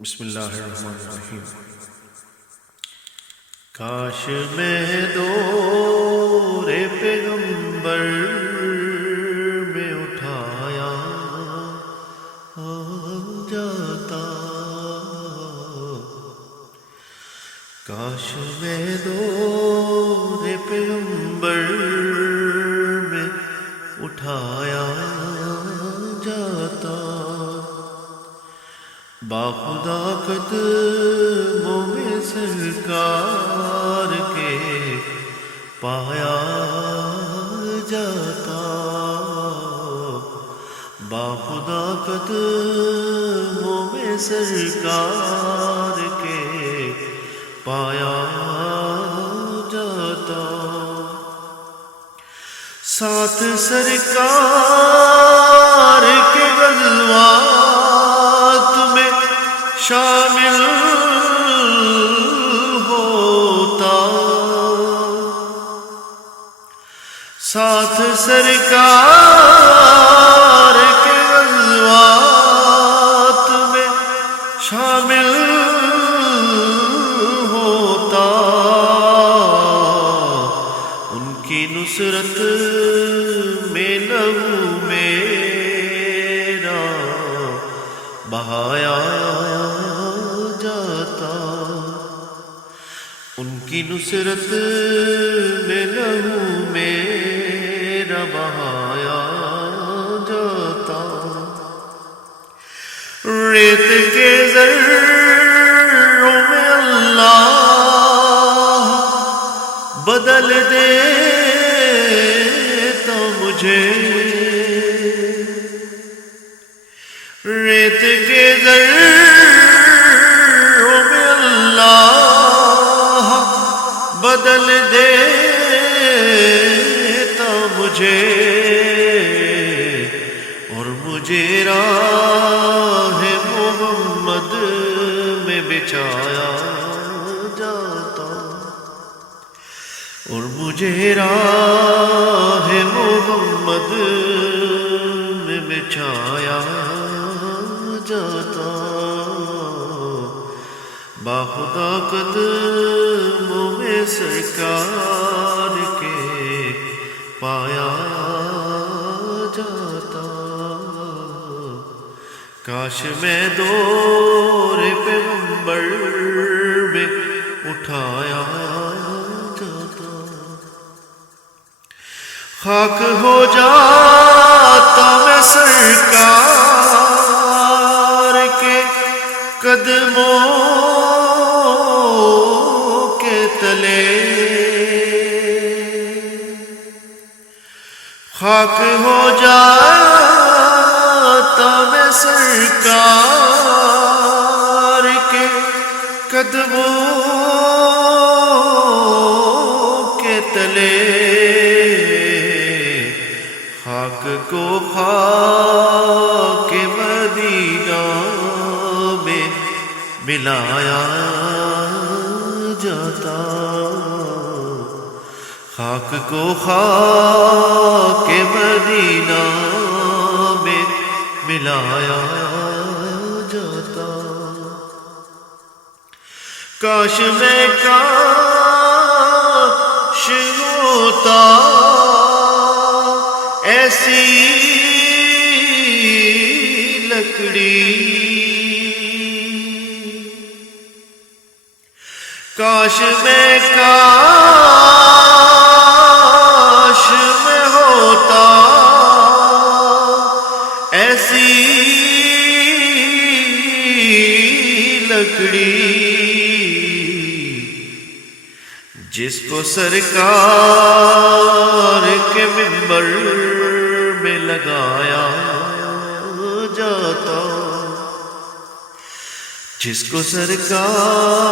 بسم اللہ الرحمن الرحیم۔ کاش میں دور پیغمبر میں اٹھایا جاتا، کاش میں دور پیغمبر میں اٹھایا جاتا، باخدا قدموں میں سرکار کے پایا جاتا، باخدا قدموں میں سرکار کے پایا جاتا، ساتھ سرکار کے غزوات میں شامل ہوتا، ساتھ سرکار کے غزوات میں شامل ہوتا، ان کی نصرت میں لہو میرا بہایا جاتا، ان کی نصرت میں لہو میرا بہایا جاتا، ریت کے ذروں میں اللہ بدل دیتا مجھے، ریت کے ذروں میں اللہ بدل دیتا مجھے، اور مجھے راہ محمد میں بچھایا جاتا، اور مجھے راہ محمد میں بچھایا جاتا، باخدا قدموں میں سرکار کے پایا جاتا، کاش میں دور پیغمبر میں اٹھایا جاتا، خاک ہو جاتا میں سرکار کے قدموں کے تلے، خاک ہو جاتا میں سرکار کے قدموں کے تلے، خاک کو خاک مدینہ میں ملایا جاتا، خاک کو خاک مدینہ میں ملایا جاتا، کاش میں کاش ہوتا ایسی لکڑی، کاش میں کاش میں ہوتا ایسی لکڑی، جس کو سرکار کے منبر میں لگایا جاتا، جس کو سرکار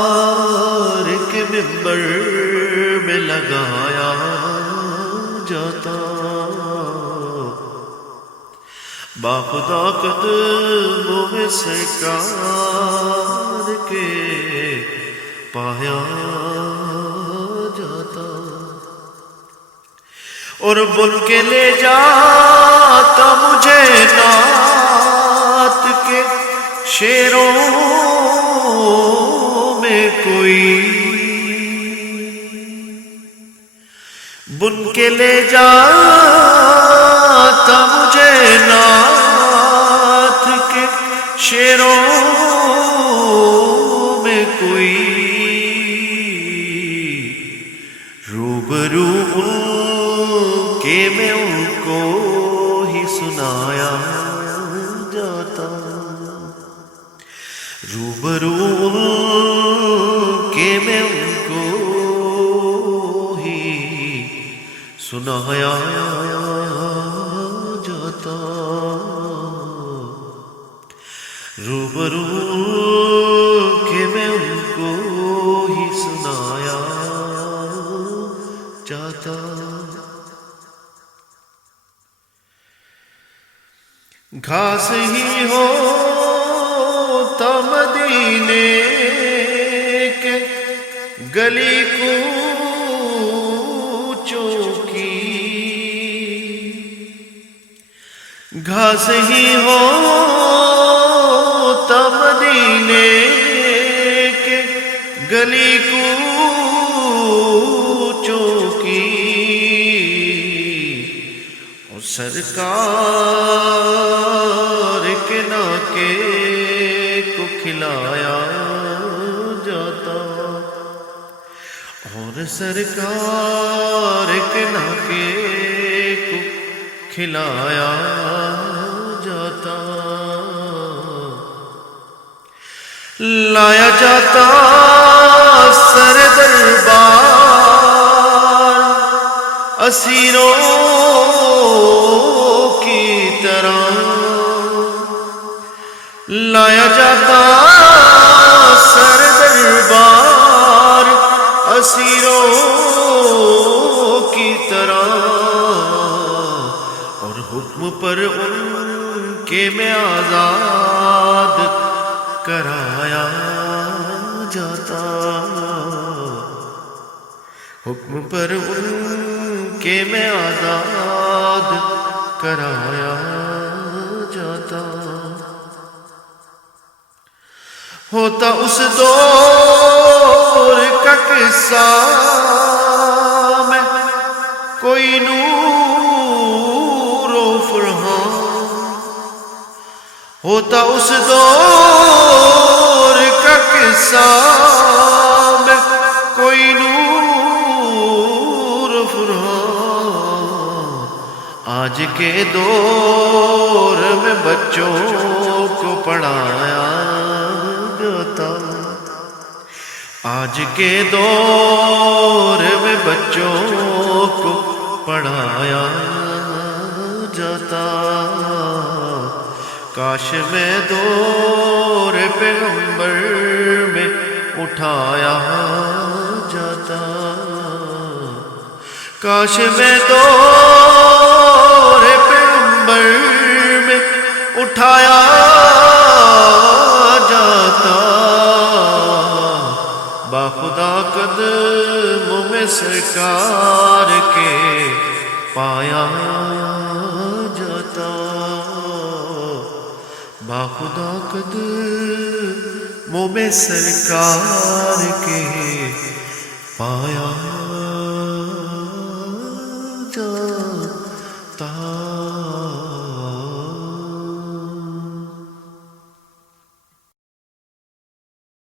کے منبر میں لگایا جاتا، باخدا قدموں میں سرکار کے پایا جاتا، اور بن کے لے جاتا مجھے نعت کے شیروں کوئی بن کے لے جاتا مجھے نعت کے شعروں میں کوئی روبرو ان کے میں ان کو ہی سنایا جاتا روبرو ان کے میں ان کو ہی سنایا جاتا روبرو کہ میں ان کو ہی سنایا جاتا گھاس ہی ہوتا مدینے کے گلی کوچوں کی گھاس ہی ہوتا مدینے کے گلی کوچوں کی اور سرکار کے ناکے کو کھلایا جاتا اور سرکار کے ناکے کو کھلایا جاتا لایا جاتا سر دربار اسیروں کی طرح لایا جاتا سر دربار اسیروں کی طرح اور حکم پر ان کے میں آزاد کرایا جاتا حکم پر ان کے میں آزاد کرایا جاتا ہوتا اس دور کا قصہ میں کوئی نور و فرحان ہوتا اس دور کا قصہ میں کوئی نور و فرحان آج کے دور میں بچوں کو پڑھایا جاتا آج کے دور میں بچوں کو پڑھایا جاتا کاش میں دور پیغمبر میں اٹھایا جاتا کاش میں دور پیغمبر میں اٹھایا جاتا باخدا قدموں میں سرکار کے پایا جاتا باخدا قدموں میں سرکار کے پایا